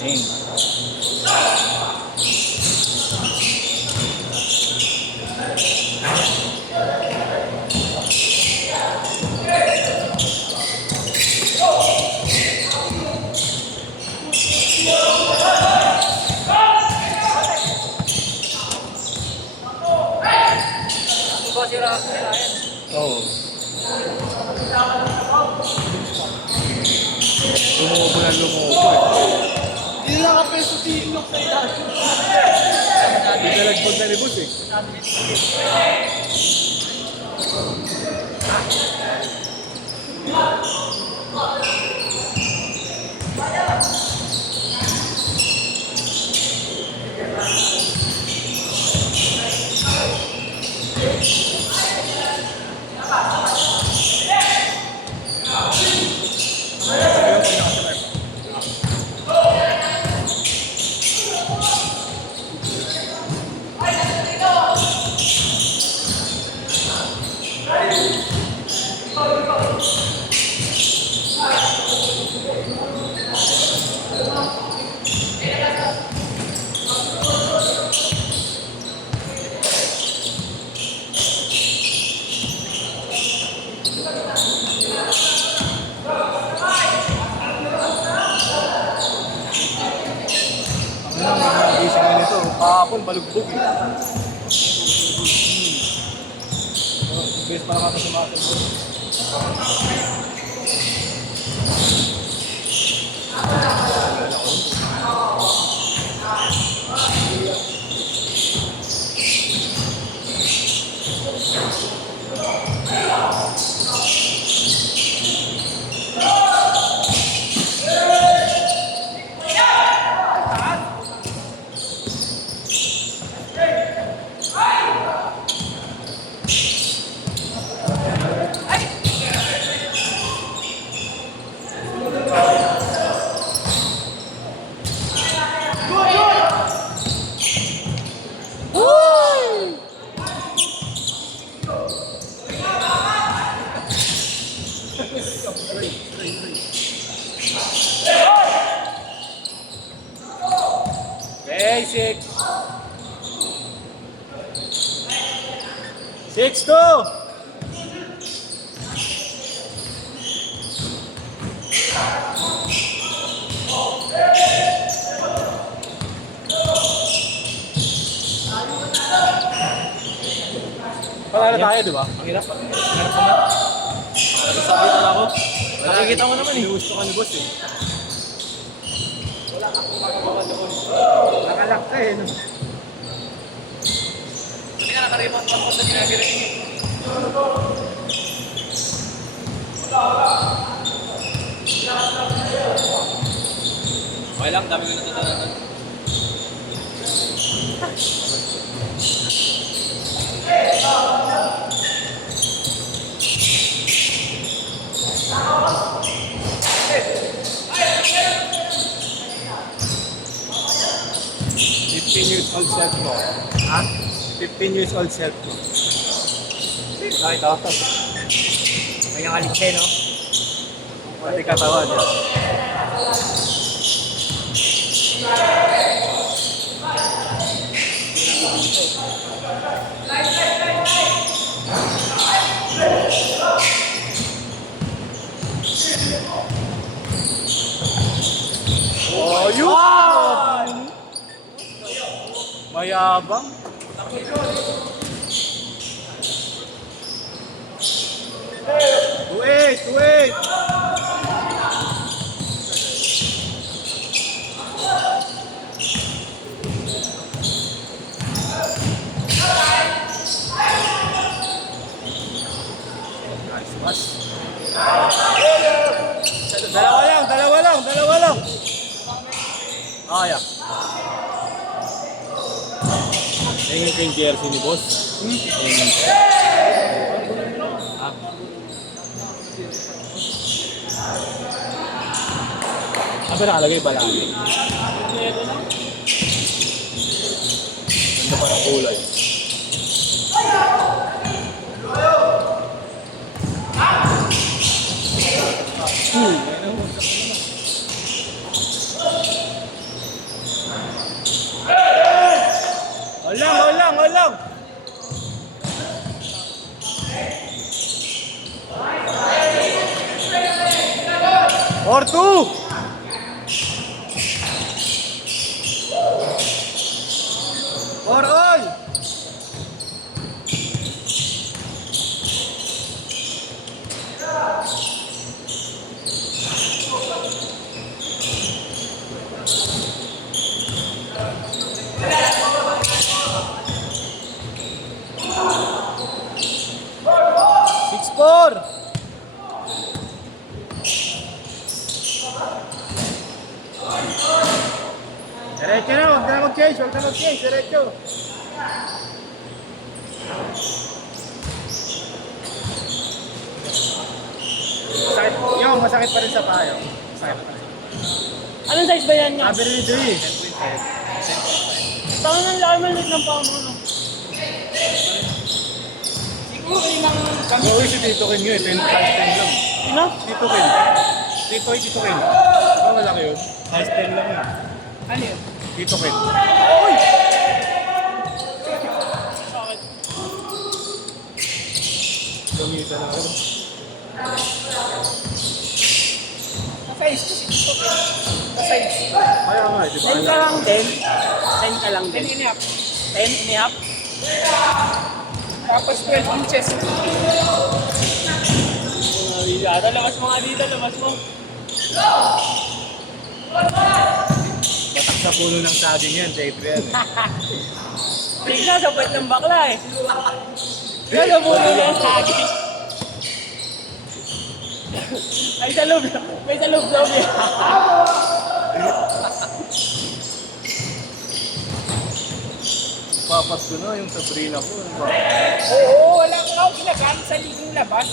Ayan. Oo. Lumubo na lumubo eh. Hindi lang ka peso sinok sa ilalim. Hindi talagbag na libos eh. Gising na nito. Kahapon, balugbog eh. Best para mata sa mata. Basic. 6-2. Pala na tayo, di ba? Ang hirap. Ang hirap naman. Nasasabi na ako. Nakikita mo naman eh. Gusto ka ni boss eh. Nakalak ka eh. Hindi ka nakaripot pa sa ginagiri. Okay lang, dami ko natatanan. Years old self ko. Ha? 15 years old self ko. Ah, ito. May nangalikse, no? Pati katawan, no? Oh, yun! Mayabang. Wait. Dalawa lang. Ah, yeah. Ayun yung jersey ni boss. Apa nakalagay balangin? Ganda pa ng kulay. Or 2! For all! Six, four! Diretso na, huwag na mag-change, diretso. Masakit, masakit pa rin sa payo. Masakit pa rin. Anong size ba yan niya? Sabi rin ito eh. Tangan ng laki maliit ng paa mo, no? Siguro ilang kami. Oo, si Tito Ken yun, 10 size 10 lang. Ina? Tito Ken. Tito Ken. Diba malaki yun? Size 10 lang yun. Ano yun? Tito Ken. Uy! Bakit? Gamitan na ako. Ka-size ko si Tito. Ka-size. Kaya nga, di ba? 10 ka lang din. 10 ka lang din. 10 and a half. 10 and a half? Tapos 12 inches. Labas mo nga dito, labas mo. Batak sa puno ng saging yan, Adrian. Tignan sa puwet ng bakla eh. Tignan sa puno ng saging. Ay, sa loob. May sa loob eh. Papas ko na yung Sabrina ko. Ano ba? Oo, wala ko ako ginagamit sa ligang labas.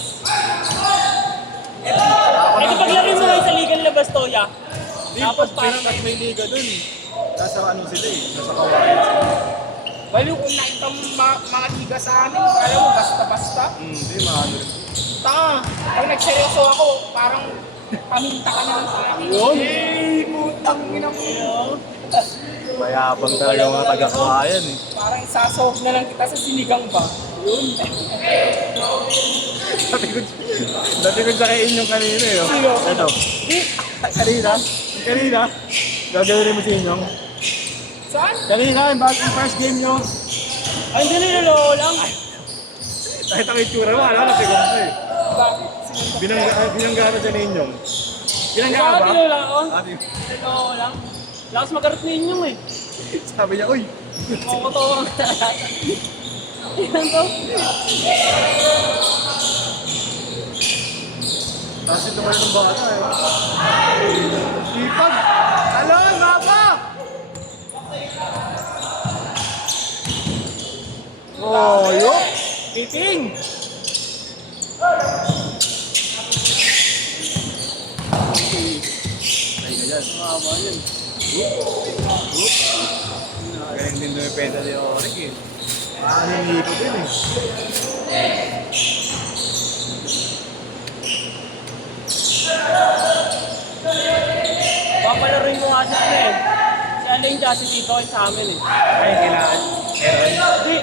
Ito paglari mo lang sa ligang labas, Toya. Tapos parang At may liga dun. Nasa ano sila eh, nasa kawayan sila. baliw kung nakita mo mga liga sa amin, alam mo, basta-basta. Hindi, maano rin. Tanga, pag nagseryoso ako, parang paminta ka naman sa akin. Yun. Eh, putang ina mo yun. Mayabang talaga yung mga taga-kawayan eh. Parang isasawag na lang kita sa sinigang ba? Yun. Dati ko sakain yung kanina eh. Oh. Sino? Ito. Kanina. Gagawin mo si Inyong. Saan? Kanina, yung first game nyo. Ay, hindi niloloko lang. Kahit ang itsura mo, alam na siguro ko eh. Bakit? Binangga na siya ni Inyong. Binangga ka Bakit ba? niloloko ako? Ate, Niloloko lang. Lakas magarot na inyong eh. sabi niya, uy. Makukutawan ka talaga. Yan to. Tapos ito pala ng bata eh. Sipag! Alon, mapa! Oh, yun! Kiting! Ay, ganyan. Mapa yan. Galing din doon yung pedal yung Orik eh. Paano yung hipo din eh. Papalaroin mo nga siya eh. Si Alain kasi dito ay sa amin eh. Ay, kailangan. Hindi.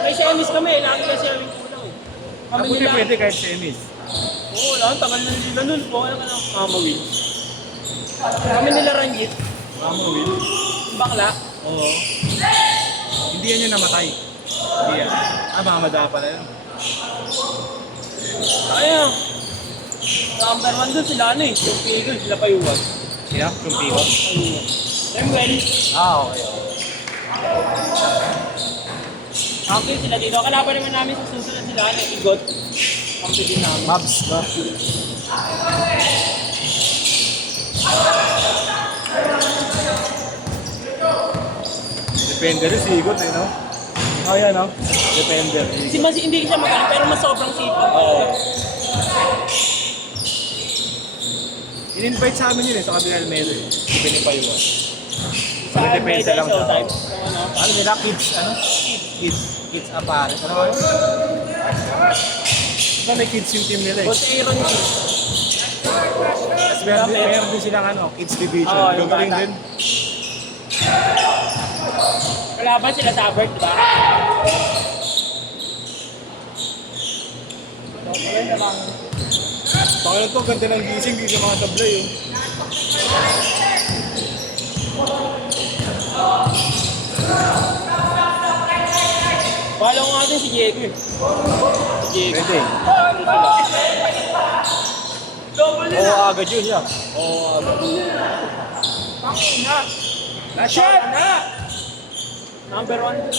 May semis kami eh. Lagi kasi aming kulang eh. Kami Kaputi nila. pwede kahit semis. Oo, lang. Tagal na nila nun po. Kaya ka lang mamawin. Kami nila Ranjit. Mama Will. Yung bakla. Oo. Hindi yan yung namatay. Hindi yan. Mamada pala yun. Kaya. Number 1 dun sila ano eh. Yung Pigol, sila Payuwan. Sila? Kumpiwa? Emwell. Okay. Okay sila dito. Kalaban naman namin sa susunod sila ano, Igot. Kampi din namin. Mabs ba? Depende rin si Igot eh, no? Oh, yan, no? Depende. Kasi hindi siya magaling pero mas sobrang sipag. Oo. In-invite sa amin yun eh, sa Kabila Almedo eh. Pinipayuan. Sa Depende lang siya. type. Yung ano? Ano nila? Kids, ano? Kids apparent. Ano ba yun? Diba may kids yung team nila eh. Boss Aaron yun. Tapos meron din silang ano, kids division. Oo, yung Gagaling bata. din. Kalaban sila sa Albert, di ba? Okay Ano to, ganda ng gising, di siya makasablay yun. Follow nga natin si Diego eh. Si Diego. Pwede. Double Oo, agad yun siya. Oo, Pangina. Shot! Na! Number 1.